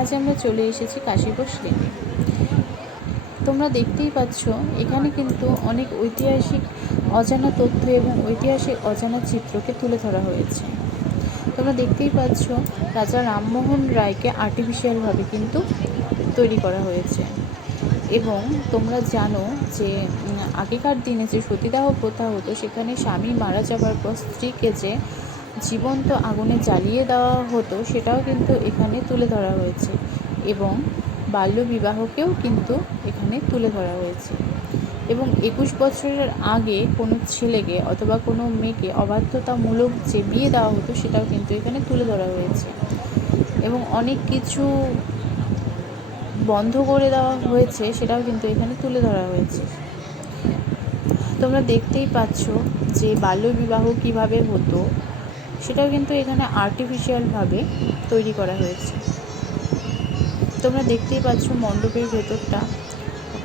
আজ আমরা চলে এসেছি কাশীবোস লেনে। তোমরা দেখতেই পাচ্ছ এখানে কিন্তু অনেক ঐতিহাসিক অজানা তথ্য এবং ঐতিহাসিক অজানা চিত্রকে তুলে ধরা হয়েছে। তোমরা দেখতেই পাচ্ছ রাজা রামমোহন রায়কে আর্টিফিশিয়ালভাবে কিন্তু তৈরি করা হয়েছে। এবং তোমরা জানো যে আগেকার দিনে যে সতীদাহ প্রথা হতো, সেখানে স্বামী মারা যাবার পর স্ত্রীকে যে জীবন্ত আগুনে জ্বালিয়ে দেওয়া হতো, সেটাও কিন্তু এখানে তুলে ধরা হয়েছে। এবং বাল্যবিবাহকেও কিন্তু এখানে তুলে ধরা হয়েছে। এবং 21 বছরের আগে কোনো ছেলেকে অথবা কোনো মেয়েকে অবাধ্যতামূলক যে বিয়ে দেওয়া হতো, সেটাও কিন্তু এখানে তুলে ধরা হয়েছে। এবং অনেক কিছু বন্ধ করে দেওয়া হয়েছে, সেটাও কিন্তু এখানে তুলে ধরা হয়েছে। তোমরা দেখতেই পাচ্ছ যে বাল্যবিবাহ কিভাবে হতো, সেটাও কিন্তু এখানে আর্টিফিশিয়ালভাবে তৈরি করা হয়েছে। তোমরা দেখতেই পাচ্ছ মণ্ডপের ভেতরটা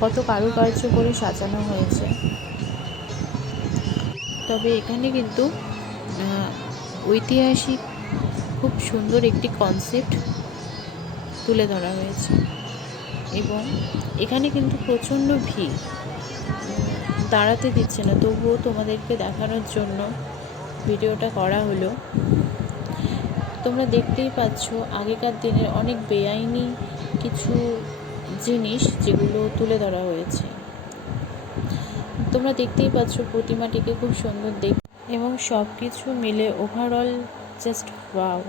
কত কারুকার্য করে সাজানো হয়েছে। তবে এখানে কিন্তু ঐতিহাসিক খুব সুন্দর একটি কনসেপ্ট তুলে ধরা হয়েছে। এবং এখানে কিন্তু প্রচণ্ড ভিড়, দাঁড়াতে দিচ্ছে না, তবুও তোমাদেরকে দেখানোর জন্য ভিডিওটা করা হলো। তোমরা দেখতেই পাচ্ছ আগেকার দিনের অনেক বেআইনি কিছু জিনিস যেগুলো তুলে ধরা হয়েছে। তোমরা দেখতেই পাচ্ছ প্রতিমাটিকে খুব সুন্দর এবং সব কিছু মিলে ওভারঅল জাস্ট ওয়াও।